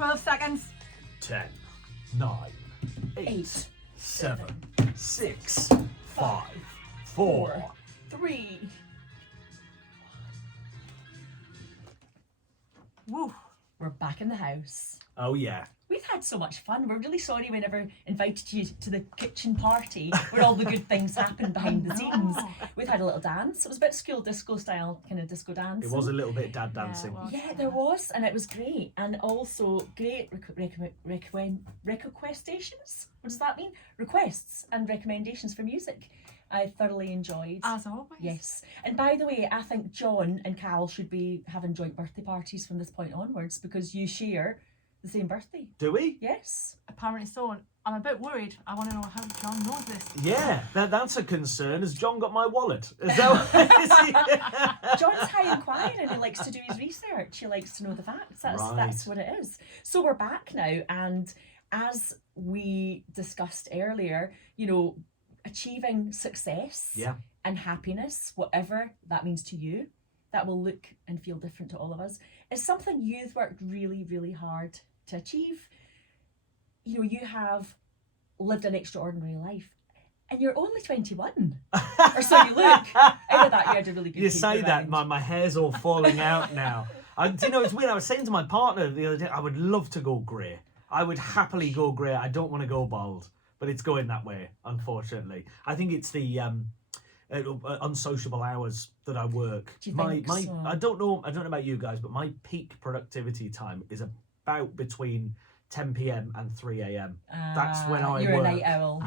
12 seconds. 10, 9, 8, 7, 6, 5, 4, 3. Woo. We're back in the house. Oh yeah. We've had so much fun. We're really sorry we never invited you to the kitchen party where all the good things happen behind the scenes. We've had a little dance. It was a bit school disco style, kind of disco dance. It was a little bit dad dancing. Yeah, there was, and it was great. And also great requestations. What does that mean? Requests and recommendations for music. I thoroughly enjoyed. As always. Yes. And by the way, I think John and Cal should be having joint birthday parties from this point onwards because you share the same birthday. Do we? Yes. Apparently so. I'm a bit worried. I want to know how John knows this. Yeah, that's a concern. Has John got my wallet? Is that John's high and quiet and he likes to do his research. He likes to know the facts. That's what it is. So we're back now, and as we discussed earlier, you know, achieving success and happiness, whatever that means to you, that will look and feel different to all of us, is something you've worked really, really hard to achieve. You know, you have lived an extraordinary life and you're only 21 or so you look. Out of that you had a really good You say that, around. my hair's all falling out now. Do you know, it's weird. I was saying to my partner the other day, I would love to go grey. I would happily go grey. I don't want to go bald, but it's going that way, unfortunately. I think it's the unsociable hours that I work. Do you think so? I don't know about you guys, but my peak productivity time is about between 10 p.m. and 3 a.m. That's when I you're work. a night owl.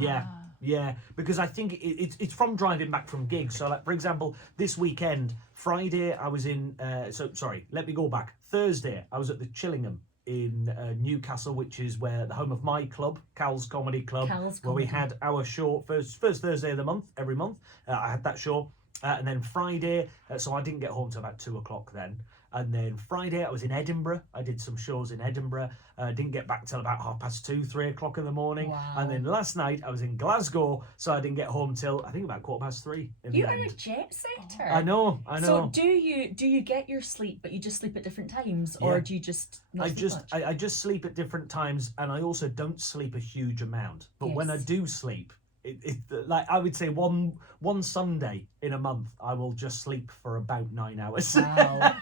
Yeah, because I think it's from driving back from gigs. So, like, for example, this weekend, Friday, I was in. Let me go back. Thursday, I was at the Chillingham in Newcastle, which is where the home of my club, Cal's Comedy Club, where we had our show first Thursday of the month, every month. I had that show, and then Friday, so I didn't get home till about 2:00 then. And then Friday I was in Edinburgh. I did some shows in Edinburgh. Didn't get back till about 2:30, 3 o'clock in the morning. Wow. And then last night I was in Glasgow, so I didn't get home till I think about 3:15 in You the are end. a jet setter. I know. So do you get your sleep, but you just sleep at different times, or do you just not sleep much? I just sleep at different times, and I also don't sleep a huge amount. But when I do sleep, it like I would say one Sunday in a month I will just sleep for about 9 hours. Wow.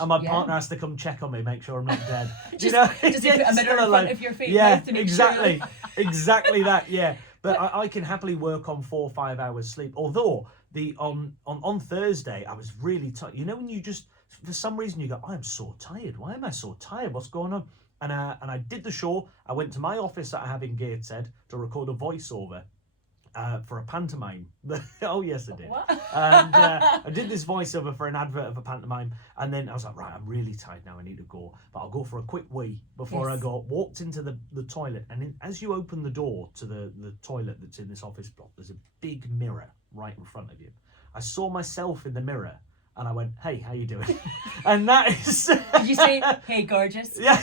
And my partner has to come check on me, make sure I'm not dead. Does he put a mirror in front of your face? To make exactly. Sure? Exactly that, yeah. But I can happily work on 4 or 5 hours sleep. Although on Thursday I was really tired. You know when you just for some reason you go, I'm so tired. Why am I so tired? What's going on? And I did the show. I went to my office that I have in Gateshead to record a voiceover. For a pantomime. Oh yes I did. What? And I did this voiceover for an advert of a pantomime, and then I was like, right, I'm really tired now, I need to go, but I'll go for a quick wee before I go. Walked into the toilet, and as you open the door to the toilet that's in this office block, there's a big mirror right in front of you. I saw myself in the mirror and I went, hey, how you doing? And that is Did you say, hey gorgeous? Yeah.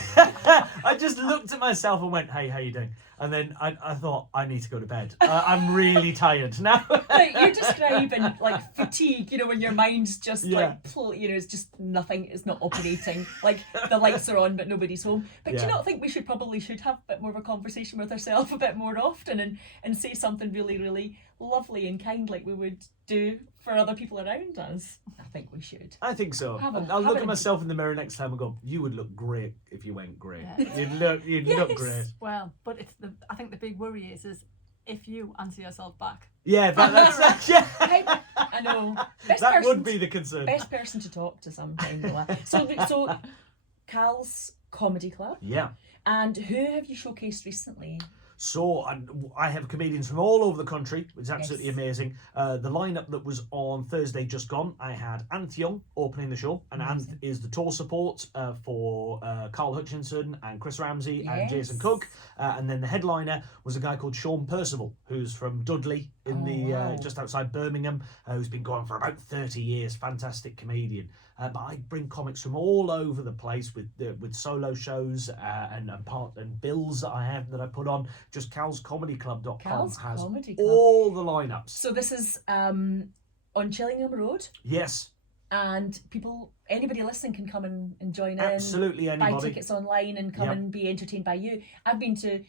I just looked at myself and went, hey, how you doing? And then I thought, I need to go to bed. I'm really tired now. Like, you're describing like fatigue, you know, when your mind's just it's just nothing, it's not operating. Like the lights are on but nobody's home. But do you not think we should have a bit more of a conversation with ourselves a bit more often and say something really, really lovely and kind like we would do for other people around us? I think we should. I think so. I'll look at myself in the mirror next time and go, you would look great if you went grey. Yeah. You'd look great. Well, but I think the big worry is if you answer yourself back. Yeah, that's yeah. I know. That would be the concern. Best person to talk to sometime. So Cal's Comedy Club. Yeah. And who have you showcased recently? So I have comedians from all over the country. It's absolutely amazing. The lineup that was on Thursday just gone, I had Anth Young opening the show, and Anth is the tour support for Carl Hutchinson and Chris Ramsey and Jason Cook. And then the headliner was a guy called Sean Percival, who's from Dudley in just outside Birmingham, who's been going for about 30 years. Fantastic comedian. But I bring comics from all over the place with solo shows and bills that I have that I put on. Just calscomedyclub.com has all the lineups. So this is on Chillingham Road? Yes. and anybody listening can come and join in. Absolutely anybody. Buy tickets online and come and be entertained by you. I've been to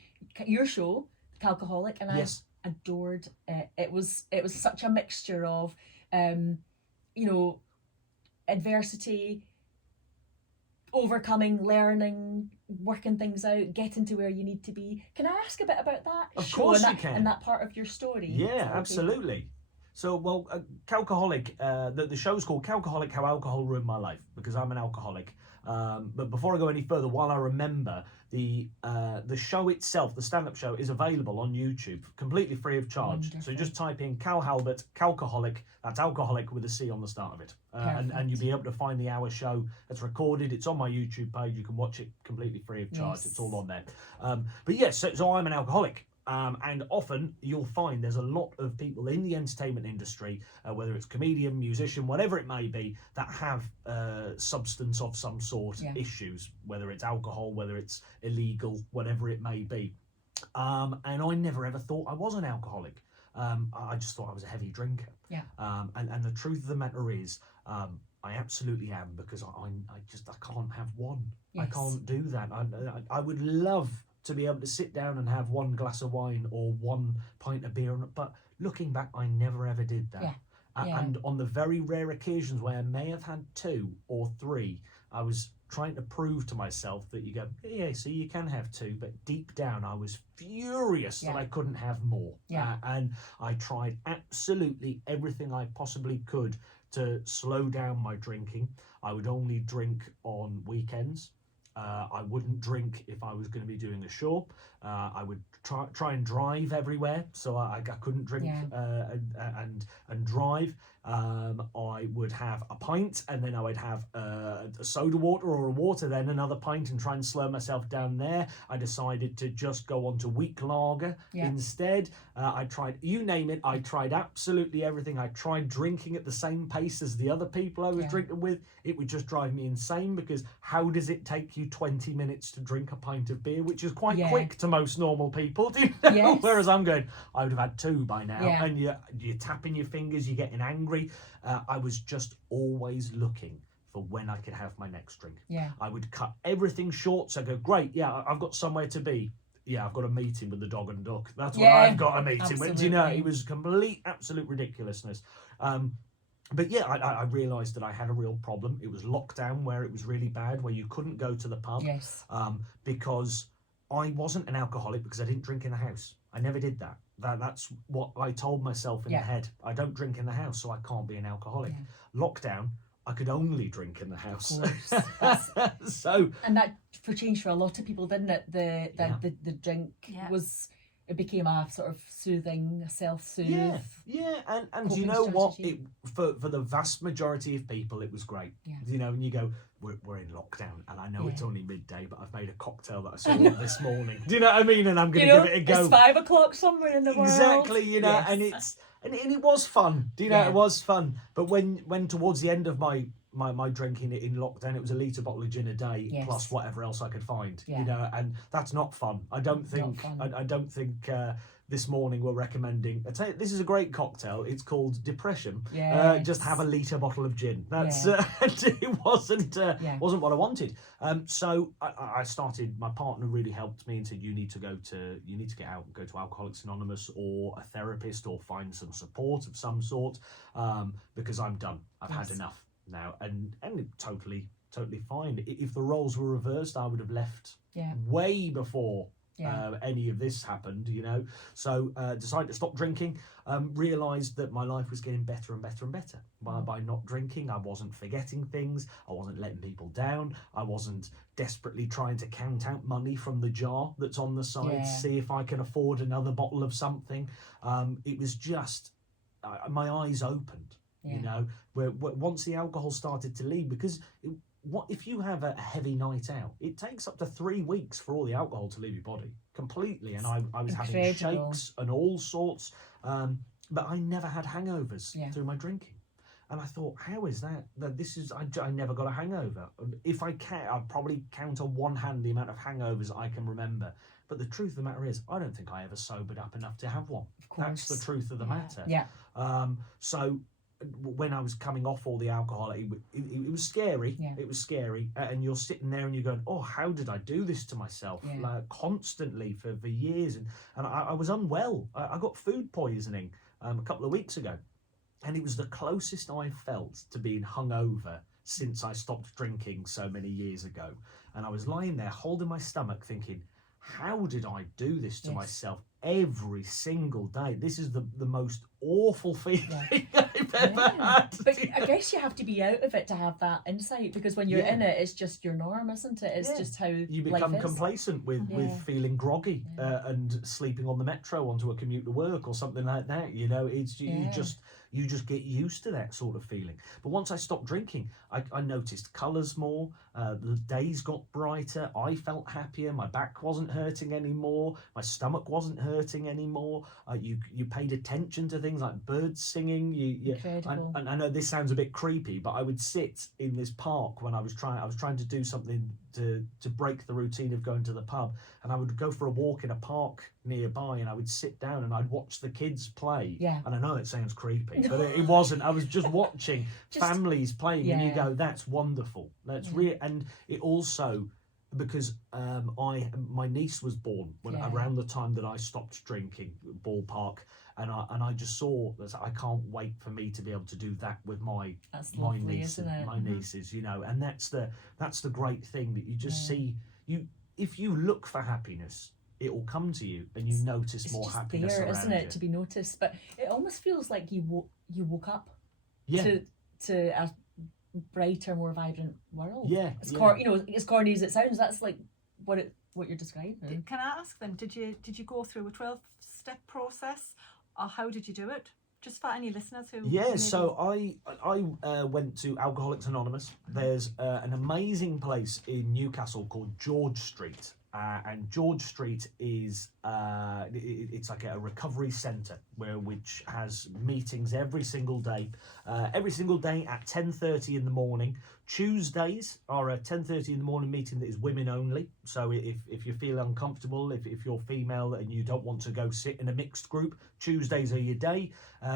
your show, Calcoholic, and Yes. I adored it. It was such a mixture of, adversity, overcoming, learning, working things out, getting to where you need to be. Can I ask a bit about that Of show course and you can. and that part of your story? Yeah, Okay. absolutely. So, well, Calcoholic, the show's called Calcoholic, How Alcohol Ruined My Life, because I'm an alcoholic. But before I go any further, while I remember, the show itself, the stand-up show, is available on YouTube, completely free of charge. Wonderful. So just type in Cal Halbert, Calcoholic, that's alcoholic with a C on the start of it. And you'll be able to find the hour show that's recorded. It's on my YouTube page. You can watch it completely free of charge. Yes. It's all on there. But yes, so I'm an alcoholic. And often you'll find there's a lot of people in the entertainment industry, whether it's comedian, musician, whatever it may be, that have substance of some sort issues, whether it's alcohol, whether it's illegal, whatever it may be. And I never ever thought I was an alcoholic. I just thought I was a heavy drinker. Yeah. And the truth of the matter is, I absolutely am, because I can't have one. Yes. I can't do that. I would love to be able to sit down and have one glass of wine or one pint of beer, but looking back, I never ever did that. And on the very rare occasions where I may have had 2 or 3, I was trying to prove to myself that you go, yeah, so you can have 2, but deep down I was furious that I couldn't have more. And I tried absolutely everything I possibly could to slow down my drinking. I would only drink on weekends. I wouldn't drink if I was going to be doing a show. I would try and drive everywhere, so I couldn't drink and drive. I would have a pint, and then I would have a soda water or a water, then another pint, and try and slow myself down there. I decided to just go on to weak lager instead. I tried, you name it, I tried absolutely everything. I tried drinking at the same pace as the other people I was drinking with. It would just drive me insane, because how does it take you 20 minutes to drink a pint of beer, which is quite quick to most normal people, do you know? Yes. Whereas I'm going, I would have had 2 by now. Yeah. And you're tapping your fingers, you're getting angry. I was just always looking for when I could have my next drink. I would cut everything short, so I go, great, I've got somewhere to be. I've got a meeting with the dog and duck. That's what I've got a meeting with. Do you know, it was absolute ridiculousness. But I realised that I had a real problem. It was lockdown, where it was really bad, where you couldn't go to the pub. Because I wasn't an alcoholic, because I didn't drink in the house. I never did that. That's what I told myself in the head. I don't drink in the house, so I can't be an alcoholic. Lockdown, I could only drink in the house. And that changed for a lot of people, didn't it? The drink was, it became a sort of soothing, self-soothe. And you know what? For the vast majority of people, it was great. You know, and you go, we're in lockdown, and I know it's only midday, but I've made a cocktail that I saw this morning. Do you know what I mean? And I'm going to give it a go. It's 5 o'clock somewhere in the world. Exactly, you know, and it was fun. Do you know, it was fun. But when towards the end of my drinking in lockdown, it was a litre bottle of gin a day plus whatever else I could find. You know, and that's not fun. I don't think. I don't think. This morning we're recommending. I tell you, this is a great cocktail. It's called Depression. Just have a litre bottle of gin. That's it wasn't what I wanted. So I started. My partner really helped me and said, you need to get out and go to Alcoholics Anonymous or a therapist, or find some support of some sort, because I'm done. I've had enough now, and totally fine. If the roles were reversed, I would have left way before any of this happened, you know. So decided to stop drinking. Realised that my life was getting better and better and better by not drinking. I wasn't forgetting things. I wasn't letting people down. I wasn't desperately trying to count out money from the jar that's on the side to see if I can afford another bottle of something. It was just my eyes opened, you know, where once the alcohol started to leave, because what if you have a heavy night out, it takes up to 3 weeks for all the alcohol to leave your body completely. And I was having shakes and all sorts, but I never had hangovers through my drinking. And I thought, how is that this is I never got a hangover. If I can, I'll probably count on one hand the amount of hangovers I can remember. But the truth of the matter is, I don't think I ever sobered up enough to have one. Of course. That's the truth of the matter. So when I was coming off all the alcohol, it was scary. Yeah. It was scary, and you're sitting there and you're going, oh, how did I do this to myself? Yeah. Like, constantly for years, and I was unwell. I got food poisoning a couple of weeks ago, and it was the closest I felt to being hungover since I stopped drinking so many years ago. And I was lying there holding my stomach thinking, how did I do this to myself every single day? This is the most awful feeling I've ever had. But I guess you have to be out of it to have that insight, because when you're in it, it's just your norm, isn't it? It's just how you become life is. complacent with feeling groggy and sleeping on the metro onto a commute to work or something like that. You know, it's you just get used to that sort of feeling. But once I stopped drinking, I noticed colours more. The days got brighter. I felt happier. My back wasn't hurting anymore. My stomach wasn't hurting anymore. You paid attention to things like birds singing. Incredible. And I know this sounds a bit creepy, but I would sit in this park when I was trying to do something to break the routine of going to the pub, and I would go for a walk in a park nearby, and I would sit down and I'd watch the kids play. And I know it sounds creepy, but it wasn't. I was just watching families playing, and you go, that's wonderful. That's real. And it also, because my niece was born around the time that I stopped drinking, ballpark, and I just saw that I can't wait for me to be able to do that with my nieces, you know. And that's the great thing, that you just see, if you look for happiness, it will come to you, and you notice more happiness there, around isn't it, you. to be noticed. But it almost feels like you woke up to a brighter, more vibrant world. As corny as it sounds, that's like what you're describing. Can I ask then, did you go through a 12-step process, or how did you do it? Just for any listeners who... So I went to Alcoholics Anonymous. There's an amazing place in Newcastle called George Street. And George Street is it's like a recovery centre which has meetings every single day at 10:30 in the morning. Tuesdays are a 10:30 in the morning meeting that is women only. So if you feel uncomfortable, if you're female and you don't want to go sit in a mixed group, Tuesdays are your day.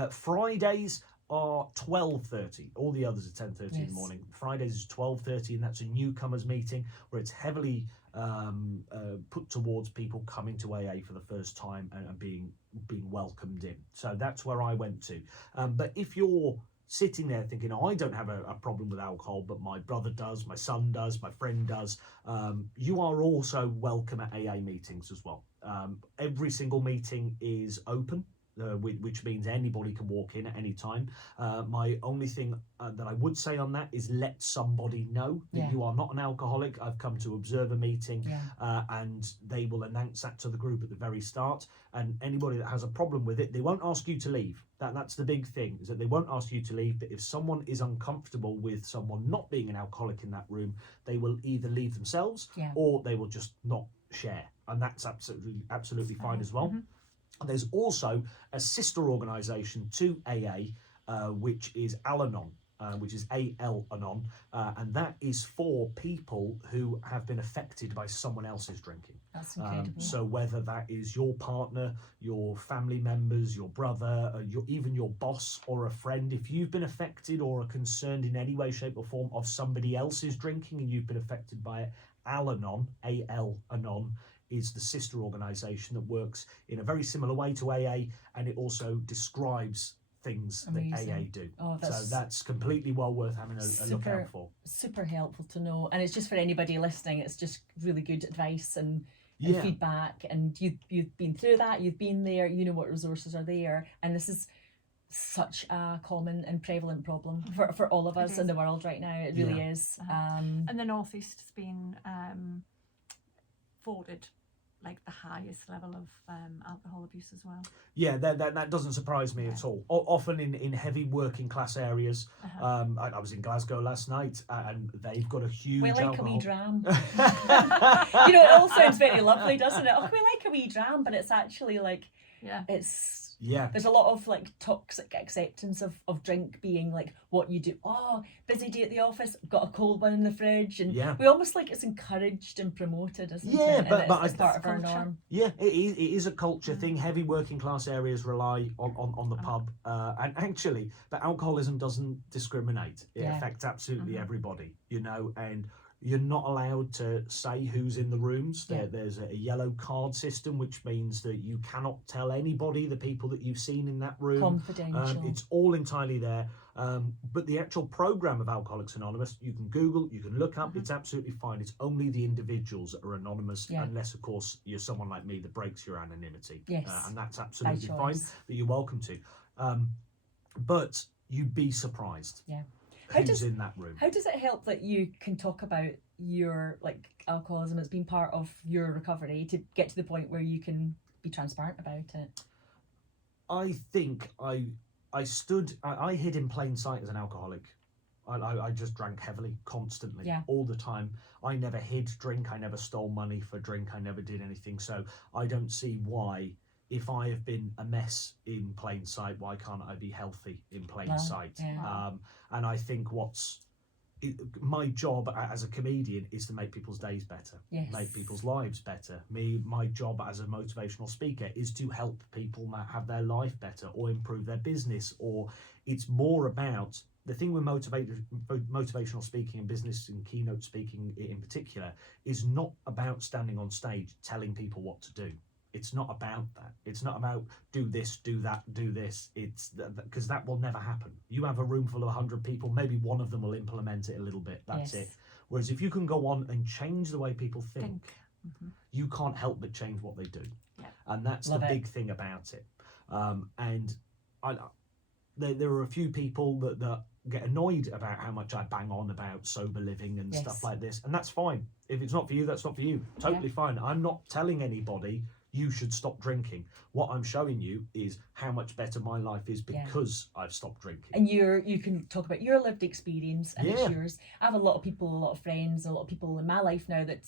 Fridays are 12:30. All the others are 10:30 in the morning. Fridays is 12:30, and that's a newcomers meeting where it's heavily put towards people coming to AA for the first time and being welcomed in. So that's where I went to. But if you're sitting there thinking, I don't have a problem with alcohol, but my brother does, my son does, my friend does, you are also welcome at AA meetings as well. Every single meeting is open. Which means anybody can walk in at any time. My only thing that I would say on that is let somebody know that you are not an alcoholic. I've come to observe a meeting, and they will announce that to the group at the very start. And anybody that has a problem with it, they won't ask you to leave. That's the big thing, is that they won't ask you to leave. But if someone is uncomfortable with someone not being an alcoholic in that room, they will either leave themselves or they will just not share. And that's absolutely fine as well. There's also a sister organisation to AA, which is Al-Anon, which is A-L-Anon, and that is for people who have been affected by someone else's drinking. That's incredible. So whether that is your partner, your family members, your brother, even your boss or a friend, if you've been affected or are concerned in any way, shape or form of somebody else's drinking and you've been affected by it, Al-Anon, A-L-Anon, is the sister organisation that works in a very similar way to AA, and it also describes things that AA do. So that's completely well worth having a look out for. Super helpful to know, and it's just for anybody listening, it's just really good advice and feedback, and you've been through that, you've been there, you know what resources are there, and this is such a common and prevalent problem for all of us in the world right now. It really is. And the North East has been voted like the highest level of alcohol abuse as well. Yeah, that doesn't surprise me at all. Often in heavy working class areas. I was in Glasgow last night, and they've got a huge we like alcohol. a wee dram. It all sounds very lovely, doesn't it? Oh, we like a wee dram, but it's actually like it's Yeah. There's a lot of like toxic acceptance of drink being like what you do. Oh, busy day at the office, got a cold one in the fridge, and we almost like it's encouraged and promoted, isn't it? Yeah, but it's part of our norm. Yeah, it is a culture thing. Heavy working class areas rely on the pub, and actually, but alcoholism doesn't discriminate. It affects absolutely everybody, you know, and you're not allowed to say who's in the rooms. There's a yellow card system, which means that you cannot tell anybody the people that you've seen in that room. Confidential. It's all entirely there. But the actual program of Alcoholics Anonymous, you can Google, you can look up. It's absolutely fine. It's only the individuals that are anonymous, unless, of course, you're someone like me that breaks your anonymity. Yes. And that's absolutely fine. That you're welcome to. But you'd be surprised. Yeah. Who's in that room? How does it help that you can talk about your like alcoholism as being part of your recovery to get to the point where you can be transparent about it? I think I hid in plain sight as an alcoholic. I just drank heavily, constantly, all the time. I never hid drink. I never stole money for drink. I never did anything. So I don't see why, if I have been a mess in plain sight, why can't I be healthy in plain sight? Yeah. And I think my job as a comedian is to make people's days better, make people's lives better. My job as a motivational speaker is to help people have their life better or improve their business. Or it's more about the thing with motivational speaking and business and keynote speaking in particular is not about standing on stage telling people what to do. It's not about that. It's not about do this, do that, do this. It's because that will never happen. You have a room full of 100 people, maybe one of them will implement it a little bit. That's it. Whereas if you can go on and change the way people think. You can't help but change what they do. Yeah. And that's the big thing about it. And there are a few people that get annoyed about how much I bang on about sober living and stuff like this. And that's fine. If it's not for you, that's not for you. Totally fine. I'm not telling anybody you should stop drinking. What I'm showing you is how much better my life is because I've stopped drinking. And you can talk about your lived experience and it's yours. I have a lot of people, a lot of friends, a lot of people in my life now that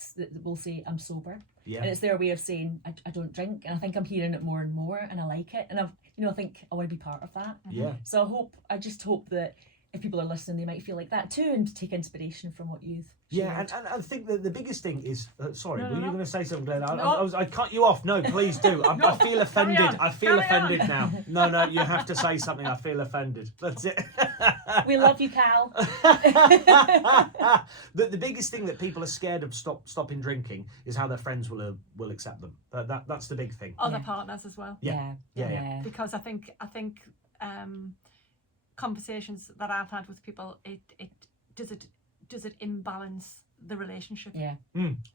will say I'm sober. Yeah. And it's their way of saying I don't drink, and I think I'm hearing it more and more, and I like it, and I think I want to be part of that. Yeah. So I just hope that if people are listening, they might feel like that too, and take inspiration from what you've shared. Yeah, and I think that the biggest thing is sorry, were you going to say something, Glenn? I cut you off. No, please do. I feel offended. I feel offended now. No, you have to say something. I feel offended. That's it. We love you, Cal. The biggest thing that people are scared of stopping drinking is how their friends will accept them. That's the big thing. Other partners as well. Yeah. Because I think conversations that I've had with people, does it imbalance the relationship? Yeah.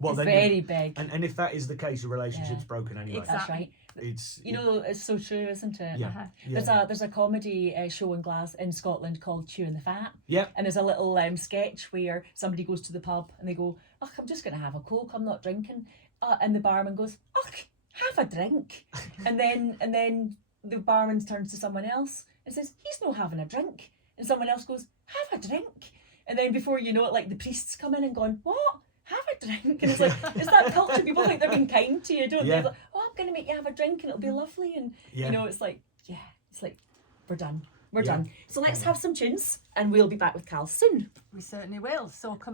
Well, it's very big. And if that is the case, your relationship's broken anyway. Exactly. That's right. It's so true, isn't it? Yeah. There's a comedy show in Scotland called Chewing the Fat. Yeah. And there's a little sketch where somebody goes to the pub and they go, "Oh, I'm just going to have a Coke. I'm not drinking." And the barman goes, "Oh, have a drink." and then the barman turns to someone else and says, "He's not having a drink." And someone else goes, "Have a drink." And then before you know it, like the priests come in and going, "What? Have a drink?" And it's like, it's that culture. People think they're being kind to you, don't they? They're like, "Oh, I'm going to make you have a drink and it'll be lovely." And, it's like, we're done. We're done. So let's have some tunes and we'll be back with Cal soon. We certainly will. So come